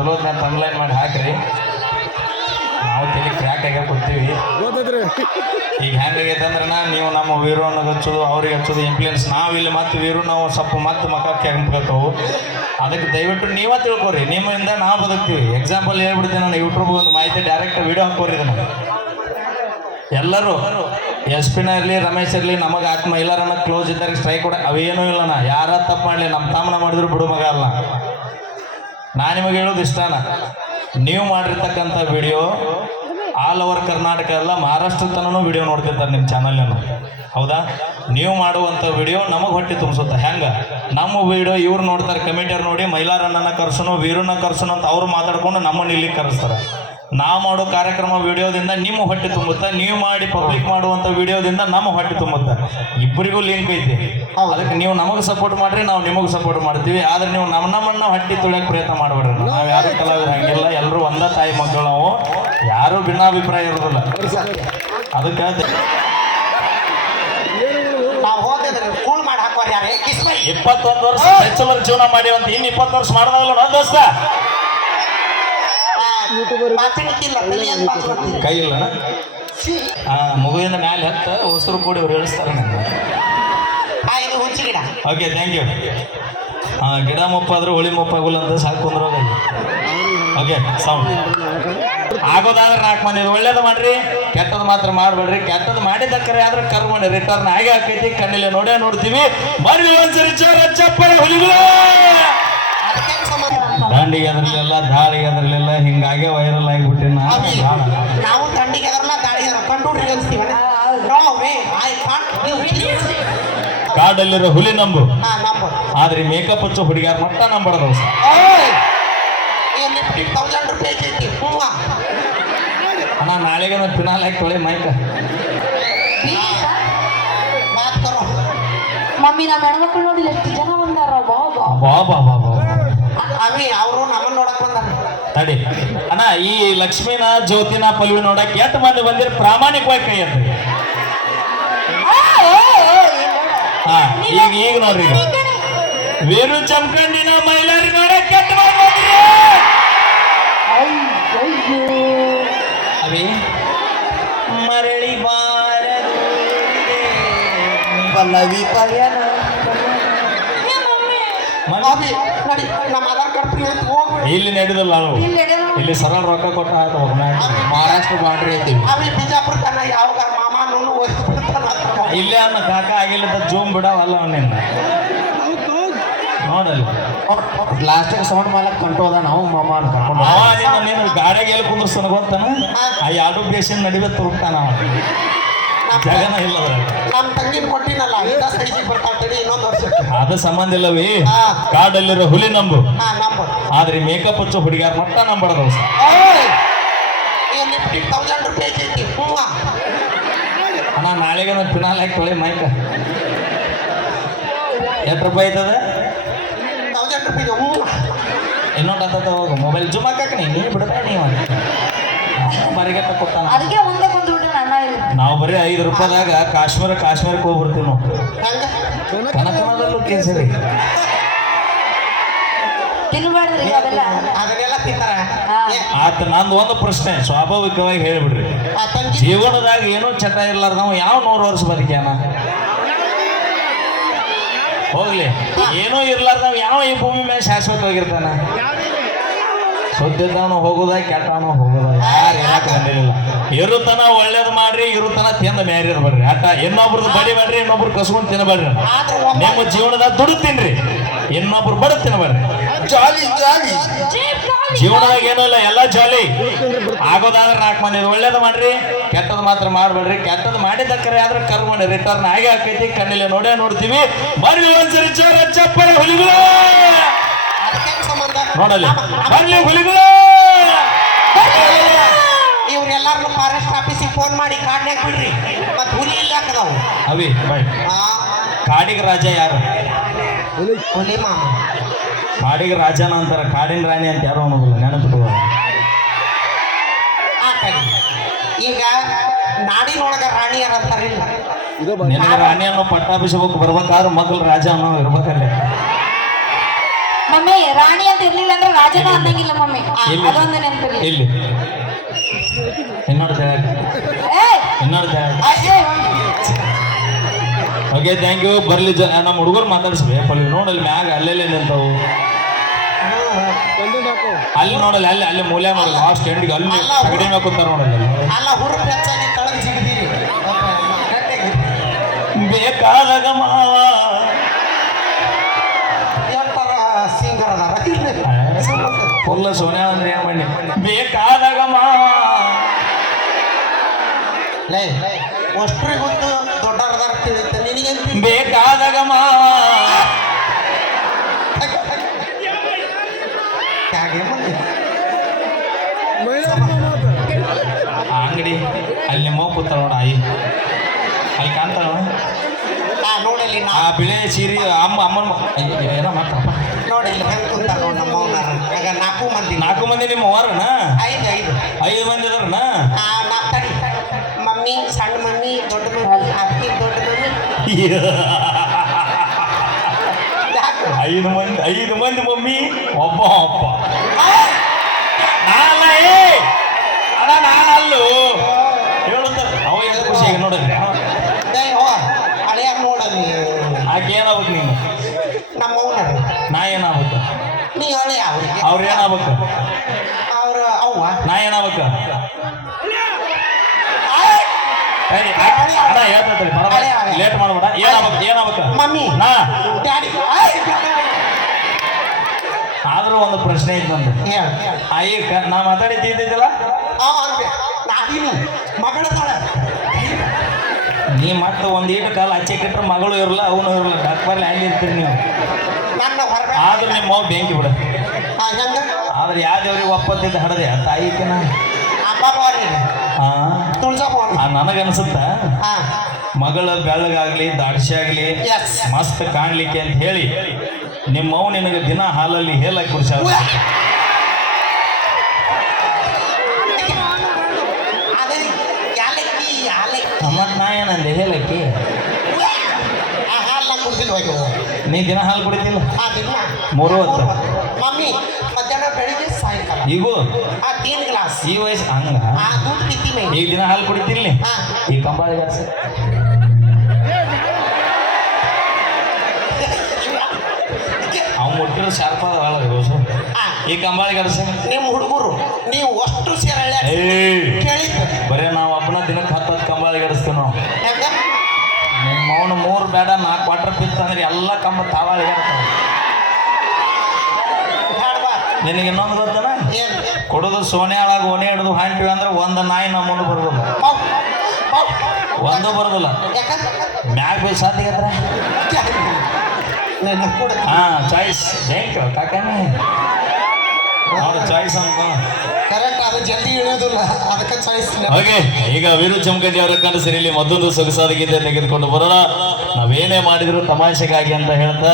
ಚಲೋ ತಂಗ್ಲೈನ್ ಮಾಡಿ ಹಾಕ್ರಿ? ನಾವು ತಿಳಿ ಕ್ರ್ಯಾಕ್ ಆಗ್ಯಾಕ ಕೊಡ್ತೀವಿ. ಈಗ ಹೆಂಗಾಗೈತೆ ಅಂದ್ರೆ ನಾ ನೀವು ನಮ್ಮ ವೀರಣ್ಣಗೆ ಹಚ್ಚೋದು ಅವ್ರಿಗೆ ಹಚ್ಚೋದು ಇನ್ಫ್ಲೂಯೆನ್ಸ್ ನಾವು ಇಲ್ಲಿ ಮತ್ತೆ ವೀರು ನಾವು ಸ್ವಲ್ಪ ಮತ್ತೆ ಮಕ್ಕ ಕೆಂಪವು ಅದಕ್ಕೆ ದಯವಿಟ್ಟು ನೀವೇ ತಿಳ್ಕೊರಿ. ನಿಮ್ಮಿಂದ ನಾವು ಬದುಕ್ತೀವಿ. ಎಕ್ಸಾಂಪಲ್ ಹೇಳ್ಬಿಡ್ತೀನಿ ನಾನು ಯೂಟ್ಯೂಬ್ ಒಂದು ಮಾಹಿತಿ ಡೈರೆಕ್ಟ್ ವಿಡಿಯೋ ಹಾಕೋರಿ ಇದನ್ನು. ಎಲ್ಲರೂ ಎಸ್ ಪಿನ ಇರಲಿ ರಮೇಶ್ ಇರಲಿ ನಮಗೆ ಆತ್ಮ ಇಲ್ಲಾರ ನಮಗೆ ಕ್ಲೋಸ್ ಇದ್ದಾಗ ಸ್ಟ್ರೈಕ್ ಕೊಡ ಅವೇನೂ ಇಲ್ಲಣ್ಣ. ಯಾರ ತಪ್ಪು ಮಾಡಲಿ ನಮ್ಮ ತಾಮನ ಮಾಡಿದ್ರು ಬಿಡು ಮಗ ಅಲ್ಲ. ನಾ ನಿಮಗೆ ಹೇಳೋದು ಇಷ್ಟಾನ ನೀವು ಮಾಡಿರ್ತಕ್ಕಂಥ ವಿಡಿಯೋ ಆಲ್ ಓವರ್ ಕರ್ನಾಟಕ ಎಲ್ಲ ಮಹಾರಾಷ್ಟ್ರ ತನೂ ವಿಡಿಯೋ ನೋಡ್ತಿರ್ತಾರೆ ನಿಮ್ಮ ಚಾನಲನ್ನು ಹೌದಾ? ನೀವು ಮಾಡುವಂಥ ವಿಡಿಯೋ ನಮಗೆ ಹೊಟ್ಟೆ ತುಂಬಿಸುತ್ತೆ. ಹೆಂಗೆ? ನಮ್ಮ ವಿಡಿಯೋ ಇವ್ರು ನೋಡ್ತಾರೆ ಕಮಿಟಿಯವ್ರು ನೋಡಿ, ಮೈಲಾರಣ್ಣನ ಕರ್ಸೋನು ವೀರನ್ನ ಕರ್ಸೋನು ಅಂತ ಅವ್ರು ಮಾತಾಡ್ಕೊಂಡು ನಮ್ಮನ್ನು ಇಲ್ಲಿಗೆ ಕರೆಸ್ತಾರೆ. ನಾವು ಮಾಡೋ ಕಾರ್ಯಕ್ರಮ ವಿಡಿಯೋದಿಂದ ನಿಮ್ಮ ಹೊಟ್ಟೆ ತುಂಬುತ್ತೆ ನೀವು ಮಾಡಿ ಪಬ್ಲಿಕ್ ಮಾಡುವಂಥ ವಿಡಿಯೋದಿಂದ ನಮ್ಮ ಹೊಟ್ಟೆ ತುಂಬುತ್ತೆ. ಇಬ್ಬರಿಗೂ ಲಿಂಕ್ ಐತಿ. ಅದಕ್ಕೆ ನೀವು ನಮಗೆ ಸಪೋರ್ಟ್ ಮಾಡ್ರಿ ನಾವು ನಿಮಗೆ ಸಪೋರ್ಟ್ ಮಾಡ್ತೀವಿ. ಆದ್ರೆ ನೀವು ನಮ್ಮ ನಮ್ಮನ್ನ ಹೊಟ್ಟೆ ತುಳಿಯಕ್ಕೆ ಪ್ರಯತ್ನ ಮಾಡಬೇಡ್ರಿ. ನಾವು ಯಾರು ಕಲಾವಿದ್ರು ಹಂಗಿಲ್ಲ ಎಲ್ಲರೂ ಒಂದ ತಾಯಿ ಮಕ್ಕಳು ನಾವು. ಯಾರು ಭಿನ್ನಾಭಿಪ್ರಾಯ ಇರೋದಿಲ್ಲ. ಅದಕ್ಕೆ ಇಪ್ಪತ್ತೊಂದು ವರ್ಷ ಜೀವನ ಮಾಡಿ ಅಂತ ಇನ್ನು ಇಪ್ಪತ್ತು ವರ್ಷ ಮಾಡಿದವಲ್ಲ ನೋ ದೋಸ್ತ. ಮಾತಾಡ್ತೀನಿ ಕೈ ಇಲ್ಲ ಆ ಮಗುವಿನ ಮ್ಯಾಲೆ ಹತ್ತ ಹೊಸರು ಕೂಡಿ ಅವ್ರು ಹೇಳಿಸ್ತಾರೆ ನಂಗೆ. ಓಕೆ ಥ್ಯಾಂಕ್ ಯು ಹಾಂ ಗಿಡ ಮುಪ್ಪಾದ್ರೂ ಹುಳಿ ಮುಪ್ಪಾಗಲ್ಲ ಅಂತ ಸಾಕು ಅಂದ್ರೆ ಓಕೆ ಸೌಂಡ್ ಆಗೋದಾದ್ರೆ ನಾಲ್ಕು ಮಂದಿ ಒಳ್ಳೇದು ಮಾಡ್ರಿ. ಕೆಟ್ಟದ್ದು ಮಾತ್ರ ಮಾಡಬೇಡ್ರಿ. ಕೆಟ್ಟದ್ದು ಮಾಡಿದ್ದಕ್ಕರೆ ಆದ್ರೆ ಕರ್ಮ ರಿಟರ್ನ್ ಹಾಗೆ ಹಾಕೈತಿ. ಕಣ್ಣಿಲ್ಲ ನೋಡೇ ನೋಡ್ತೀವಿ. ಬರ್ರಿ ಒಂದ್ಸರಿ ಚಪ್ಪರ ಹುಲಿಗಳು! ದಾಂಡಿಗೆ ಅದರಲ್ಲೆಲ್ಲ ದಾಳಿಗೆ ಅದರಲ್ಲೆಲ್ಲ ಹಿಂಗಾಗೆ ವೈರಲ್ ಆಗಿಬಿಟ್ಟಿನ ನಾವು ದಂಡಿಗೆ ಕಾಂಟ್ ಕಾಡಲ್ಲಿರೋ ಹುಲಿ ನಂಬು. ಆದ್ರೆ ಮೇಕಪ್ ಹಚ್ಚೋ ಹುಡುಗಿಯಾರ ಮಟ್ಟ ನಂಬಡದ ಅಣ್ಣ ನಾಳೆಗೆ ಹಾಕಿ ತೊಳೆ ಮೈಕ ಮಮ್ಮಿ ನಮ್ಮ ಹೆಣ್ಮಕ್ಳು ನೋಡಿಲ್ಲ ಎಷ್ಟು ಜನ ಬಂದಾರ? ಬಾಬಾ ಬಾ ಬಾ ಬಾ ಬಾ. ತಡಿ. ಅಣ್ಣ, ಈ ಲಕ್ಷ್ಮೀನ, ಜ್ಯೋತಿನ ಪಲ್ವಿ ನೋಡಕ್ ಎತ್ ಮಂದಿ ಬಂದಿರ ಪ್ರಾಮಾಣಿಕವಾಗಿ ಕೈ ಅಂತ ಈಗ ಈಗ ನೋಡ್ರಿ ವೀರು ಚಮ್ಕಂಡಿನ ಮೈಲಾರಿ ನೋಡಕ್ ಬಂದ್ರಿ? ಅವಿ? ಮರಳಿ ಬಾರದು. ಪಲ್ಲವಿ ಪಯಣ. ಮನ್- ನಡಿ ನಮ್ಮ ಆಧಾರ್ ಕಾರ್ಡ್ ಫ್ರೀ ಐತಿ ಹೋಗ್ಬಿಡಿ ಇಲ್ಲಿ ನಡೆದಿಲ್ಲ ನಾವು. ಇಲ್ಲಿ ಸರಳ ರೊಕ್ಕ ಕೊಟ್ಟ ಆಯ್ತು ಮಹಾರಾಷ್ಟ್ರ ಬಾರ್ಡ್ರಿ ಐತಿ ಅವಿ ಬಿಜಾಪುರ ತನ ಯಾವಾಗ ಮಾಮ ನುಣ್ಣು ಓದಿಸ್ಬಿಡ್ತಾನ ಇಲ್ಲೇ ಅನ್ನ ಕಾಕ ಆಗಿಲ್ಲ ಜೂಮ್ ಬಿಡವಲ್ಲ ಅವನಿನ್ನ ನೋಡಲ್ಲ. ಲಾಸ್ಟಿಗೆ ಸೌಂಡ್ ಮಾಡಕ್ ಕಂಟೋದ ನಾವು ಮಾಮ ಅಂತ ಕರ್ಕೊಂಡು ನೀನು ಗಾಡಿಗೆ ಎಲ್ಲಿ ಕುಂದಿರ್ತಾನ ಗೊತ್ತಾನ? ಆ ಎರಡು ಬೇಸಿನ ನಡುವೆ ತುರುಕ್ತಾನ ಅವ ಜಗನ ಇಲ್ಲ ನಮ್ ನಮ್ಮ ತಂಗಿನ ಕೊಟ್ಟಿನಲ್ಲ ಸೈಜಿಗೆ ಇನ್ನೊಂದು ಅದು ಸಂಬಂಧ ಇಲ್ಲವೇ? ಕಾಡಲ್ಲಿರೋ ಹುಲಿ ನಂಬು. ಆದ್ರೆ ಮೇಕಪ್ ಹಚ್ಚೋ ಹುಡುಗಿಯಾರ ಮಟ್ಟ ಹ್ಞೂ ಅಣ್ಣ ನಾಳೆಗೆ ನಾನು ಪಿನಾಲ್ ಹಾಕಿ ತೊಳೆ ಮೈಕ ಎಷ್ಟು ರೂಪಾಯಿ ಹ್ಞೂ ಇನ್ನೊಂದು ಅಂತ ಹೋಗು. ಮೊಬೈಲ್ ಜುಮ್ ಹಾಕಕ್ಕೆ ನೀ ಬಿಡಬೇಡ ನೀವು ಬರಿಗಟ್ಟ ಕೊಟ್ಟಾನ. ಅದಕ್ಕೆ ಮುಂದೆ ಬಂದ್ಬಿಟ್ರೆ ಅಣ್ಣ ಇಲ್ಲಿ ನಾವು ಬರೀ ಐದು ರೂಪಾಯಿದಾಗ ಕಾಶ್ಮೀರ ಕಾಶ್ಮೀರಕ್ಕೆ ಹೋಗ್ಬಿಡ್ತೀವಿ ನಾವು. ಹೆಂಗ? ಕೇಸರಿ ತಿನ್ಬೇಡ್ರಿ ಅವೆಲ್ಲ ಅದನ್ನೆಲ್ಲ ತಿಂತಾರ? ಆತ ನಂದು ಒಂದು ಪ್ರಶ್ನೆ ಸ್ವಾಭಾವಿಕವಾಗಿ ಹೇಳ್ಬಿಡ್ರಿ. ಜೀವನದಾಗ ಏನೋ ಚಟ ಇರ್ಲಾರ್ದ ನಾವು ಯಾವ ನೂರು ವರ್ಷ ಬದುಕ್ಯಾನ? ಹೋಗ್ಲಿ. ಏನೋ ಇರ್ಲಾರ್ದ ನಾವು ಯಾವ ಈ ಭೂಮಿ ಮೇಲೆ ಶಾಶ್ವತವಾಗಿರ್ತಾನ? ಸುದ್ದಿದ್ದವನು ಹೋಗುದ ಕೆಟ್ಟವನು ಹೋಗುದ? ಯಾರು ಏನಕ್ಕೆ ಬಂದಿರಲಿಲ್ಲ. ಇರುತನ ಒಳ್ಳೇದು ಮಾಡ್ರಿ ಇರುತನ ತಿಂದ ಮ್ಯಾರಿ ಬರ್ರಿ. ಅಟ್ಟ ಇನ್ನೊಬ್ರದ್ದು ಬಡಿಬೇಡ್ರಿ ಇನ್ನೊಬ್ರು ಕಸ್ಕೊಂಡು ತಿನ್ನಬೇಡ್ರಿ ನಿಮ್ಮ ಜೀವನದಾಗ ದುಡ್ಡು ತಿನ್ರಿ. ಇನ್ನೊಬ್ರು ಬಡ ತಿನ್ನಬೇಡ್ರಿ ಜಾಲಿ ಜಾಲಿ. ಜೀವನದಾಗ ಏನೂ ಇಲ್ಲ ಎಲ್ಲ ಜಾಲಿ. ಆಗೋದಾದ್ರೆ ನಾಲ್ಕು ಮಂದಿ ಒಳ್ಳೇದು ಮಾಡ್ರಿ ಕೆಟ್ಟದ್ ಮಾತ್ರ ಮಾಡ್ಬೇಡ್ರಿ. ಕೆಟ್ಟದ್ ಮಾಡಿದ್ದಕ್ಕರೆ ಆದ್ರೆ ಕರ್ಮ ರಿಟರ್ನ್ ಆಗೇ ಆಕೈತಿ. ಕಣ್ಣಿಲ್ಲ ನೋಡೇ ನೋಡ್ತೀವಿ. ಬರ್ರಿ ಒಂದ್ಸರಿ ಜೋರ ಚಪ್ಪರ ಹುಲಿಗಳು ನೋಡಲ್ಲಿ ಬರ್ಲಿ ಹುಲಿಗಳು. ಇವ್ರೆಲ್ಲಾರು ಫಾರೆಸ್ಟ್ ಆಫೀಸಿಗೆ ಫೋನ್ ಮಾಡಿ ಕಾಡ್ನ್ಯಾಗ ಬಿಡ್ರಿ. ಮತ್ತೆ ಹುಲಿ ಇಲ್ಲ ಹಾಕದವು ಅವಿ ಬಾಯ್ ಆ. ಕಾಡಿಗೆ ರಾಜ ಯಾರು? ಹುಲಿ ಮಾಮ. ಕಾಡಿಗೆ ರಾಜನ ಅಂತಾರ ಕಾಡಿನ ರಾಣಿ ಅಂತ ಯಾರು ಅನ್ನೋದಿಲ್ಲ ನೆನಪಿಟ್ಟು ಈಗ ನಾಡಿನೊಳಗ ರಾಣಿ ಅಂತಾರಿಲ್ಲ. ನಿನಗೆ ರಾಣಿ ಅನ್ನೋ ಪಟ್ಟಾಭಿಷೇಕಕ್ಕೆ ಬರ್ಬೇಕಾದ್ರೆ ಮಕ್ಕಳು ರಾಜ ಅನ್ನೋ ಇರ್ಬೇಕಲ್ಲೇ. ಮಮ್ಮಿ ರಾಣಿ ಅಂತ ಇರ್ಲಿಲ್ಲ ಅಂದ್ರೆ ರಾಜನ ಅನ್ನಂಗಿಲ್ಲ ಮಮ್ಮಿ. ಅದೊಂದು ನೆನಪಿರ್ಲಿ. ಇಲ್ಲಿ. ಇನ್ನೊಂದು ಇನ್ನೊಂದು ಓಕೆ ಥ್ಯಾಂಕ್ ಯು ಬರ್ಲಿ ಜ ನಮ್ಮ ಹುಡುಗರು ಮಾತಾಡಿಸ್ಬೇಕು ಅಲ್ಲಿ ನೋಡಲ್ಲಿ ಮ್ಯಾಗ ಅಲ್ಲೆಲ್ಲ ನಿಂತವು. ಅಲ್ಲಿ ನೋಡಲ್ಲ ಅಲ್ಲಿ ಅಲ್ಲಿ ಮೂಲೆ ನೋಡಲ್ಲ ಲಾಸ್ಟ್ ಎಂಡಿಗೆ ಅಲ್ಲಿ ಅಗಡಿ ತಗಡಿ ನೋಡಲ್ಲ ಬೇಕಾದಾಗ ಮಾವ. ಫುಲ್ಲ ಸೋನ್ಯಾ ಅಂದ್ರೆ ಏನ್ ಮಾಡಿ? ಬೇಕಾದಾಗ ಮಾವ ಲೇ ಅಷ್ಟ್ರಿಗೊಂದು ದೊಡ್ಡವರದಾರ ತಿಳಿತ ನಿನಗೆ ಬೇಕಾದಾಗ ಮಾವ ಹೇಗೆ ಮಂದಿ ಆ ಅಂಗಡಿ ಅಲ್ಲಿ ಕೂತಾಳ ನೋಡ ಆಯಿ ಅಲ್ಲಿ ಕಾಣ್ತಾಳ ಆ ಬಿಳೆ ಸೀರೆ ಅಮ್ಮ ಅಮ್ಮನ ಏನೋ ನೋಡಿ ಇಲ್ಲಿ ಹೆಂಗ್ ಕುಂತಾರ ನೋಡಿ ನಮ್ಮ ಮೌನಾರ ಆಗ ನಾಲ್ಕು ಮಂದಿ. ನಾಲ್ಕು ಮಂದಿ ನಿಮ್ಮ ಅವ್ವರನ ಐದು ಐದು. ಐದು ಮಂದಿ ಅದಾರನ ಆ, ಮಮ್ಮಿ ಸಣ್ಣ ಮಮ್ಮಿ ದೊಡ್ಡ ಮಮ್ಮಿ ಅಕ್ಕಿ ದೊಡ್ಡ ಮಮ್ಮಿ? ಐದು ಮಂದಿ ಐದು ಮಂದಿ ಮಮ್ಮಿ ಒಬ್ಬ ಒಬ್ಬ. ನಾನಲ್ಲ ಏ? ಅಣ್ಣ ನಾನಲ್ಲೂ. ಹೇಳುತ್ತ? ಅವ ಹೇಳು ಖುಷಿಯಾಗಿ ನೋಡಿದ್ರೆ ಏ, ಅವ್ವ, ಹಳೆಯ ನೋಡಲ್ಲಿ ಆಕೆ ಏನಾಗ್ಬೇಕು ನೀನು? ನಮ್ಮ ಮೌನರು ನಾ ಏನಾಗ್ಬೇಕು? ನೀ ಹೇಳಿ ಅವ್ರಿಗೆ ಅವ್ರು ಏನಾಗ್ಬೇಕು? ಅವ್ರ ಅವ್ವ. ನಾ ಏನಾಗ್ಬೇಕು? ಅಣ್ಣ ಹೇಳ್ತೈತ್ರಿ ಲೇಟ್ ಮಾಡ್ಬೇಡ. ಏನಾಗ್ಬೇಕು? ಏನಾಗ್ಬೇಕು? ಮಮ್ಮಿ ನಾ. ಡ್ಯಾಡಿ. ಆದ್ರೂ ಒಂದು ಪ್ರಶ್ನೆ ಇತ್ತು ನಂದು ಕ- ನಾ ಮಾತಾಡಿದ್ದಿದ್ದಿಲ್ಲ ಮಗಳ ನೀ ಮತ್ತೆ ಒಂದ್ ಈಟು ಕಾಲ ಆಚೆ ಕಟ್ಟರೆ ಮಗಳು ಇರಲ್ಲ ಅವನು ಇರಲ್ಲ ಡಾಕ್ಟರ್ಲಿ ಅಲ್ಲಿ ಇರ್ತೀರಿ ನೀವು? ನನ್ನ ಹೊರಗ ಆದ್ರೂ ನಿಮ್ಮ ಮಗು ಬೆಂಕಿ ಬಿಡ. ಹೆಂಗ? ಆದ್ರೆ ಯಾವ ದೇವ್ರಿಗೆ ಒಪ್ಪತ್ತಿದ್ದ ಹಡದೆ? ಆ ತಾಯಿಕಿನ ಅಪ್ಪ ಬಾರಿ ಹಾ ತುಳಜಾಭವನ ಆ ನನಗನ್ಸುತ್ತ? ಹಾ ಮಗಳ ಬೆಳಗಾಗ್ಲಿ ದಾಡ್ಸಿ ಆಗ್ಲಿ ಎಸ್ ಮಸ್ತ್ ಕಾಣ್ಲಿಕ್ಕೆ ಅಂತ ಹೇಳಿ ನಿಮ್ಮವ್ ನಿನಗೆ ದಿನ ಹಾಲಲ್ಲಿ ಹೇಳಕ್ ಕುರ್ಸ ನೀ ದಿನ ಹಾಲು ಕುಡಿತಿಲ್ಲ? ಆ ದಿನ? ಮೂರು ಹೊತ್ತು. ಮಮ್ಮಿ ಮಧ್ಯಾಹ್ನ ಬೆಳಿಗ್ಗೆ ಸಾಯಂಕಾಲ. ಈಗ? ಆ ತೀನ್ ಗ್ಲಾಸ್ ಈ ವಯಸ್ಸು ಹಂಗ? ಆ ಮೈ ಈಗ ದಿನ ಹಾಲು ಕುಡಿತಿಲ್ಲ ಹಾ. ಈ ಕಂಬಾಳಿ ಗರ್ಸ ಅವ್ನು ಮುಟ್ಟಿರೋ ಶಾರ್ಪ ಅದಾವಲ್ಲ ರೋಸು ಆ, ಈ ಕಂಬಾಳಿ ಗರ್ಸ ನಿಮ್ಮ ಹುಡುಗರು ನೀವು ಅಷ್ಟು ಸೇರಳ್ಳ ಕೇಳಿದ್ದು ಬರೇ ನಾವು ಒಬ್ಬನ ದಿನಕ್ಕೆ ಹತ್ತು ಹತ್ತು ಕಂಬಾಳಿ ಗಡಿಸ್ತೀವಿ ನಾವು. ಹೆಂಗ ಅವನು ಮೂರು ಬೇಡ ನಾಲ್ಕು ವಾಟರ್ ಬಿತ್ತಂದ್ರೆ ಎಲ್ಲ ಕಂಬ ತಾವಾಳಿ ಹಾಡ್ಬಾ ನಿನಗೆ ಇನ್ನೊಂದು ಗೊತ್ತನ? ಕೊಡೋದು ಸೋನೆ ಒಳಗೆ ಓಣೆ ಹಿಡಿದು ಹಾಂಟಿವಿ ಅಂದ್ರೆ ಒಂದು ನಾಯಿ ನಮ್ಮ ಮುಂದೆ ಬರೋದಿಲ್ಲ. ಒಂದು ಬರುದಿಲ್ಲ. ಮ್ಯಾಗ ಬೈ ಸಾಧ್ಯ ಹಾಂ ಚಾಯ್ಸ್ ಥ್ಯಾಂಕ್ ಯು ಕಾಕನೇ ಅವ್ರ ಚಾಯ್ಸ್ ಅನ್ಕೋ ಕರೆಕ್ಟ್ ಅದು ಜಲ್ದಿ ಇಳಿಯೋದಿಲ್ಲ ಅದಕ್ಕೆ ಚಾಯ್ಸ್ ಹಾಗೆ ಈಗ ವೀರು ಚಮಕಂಡಿ ಅವರ ಕಂಡು ಸರಿಯಲ್ಲಿ ಮತ್ತೊಂದು ಸೊಗಸಾದ ಗೀತೆ ತೆಗೆದುಕೊಂಡು ಬರೋಣ. ನಾವೇನೇ ಮಾಡಿದ್ರು ತಮಾಷೆಗಾಗಿ ಅಂತ ಹೇಳ್ತಾ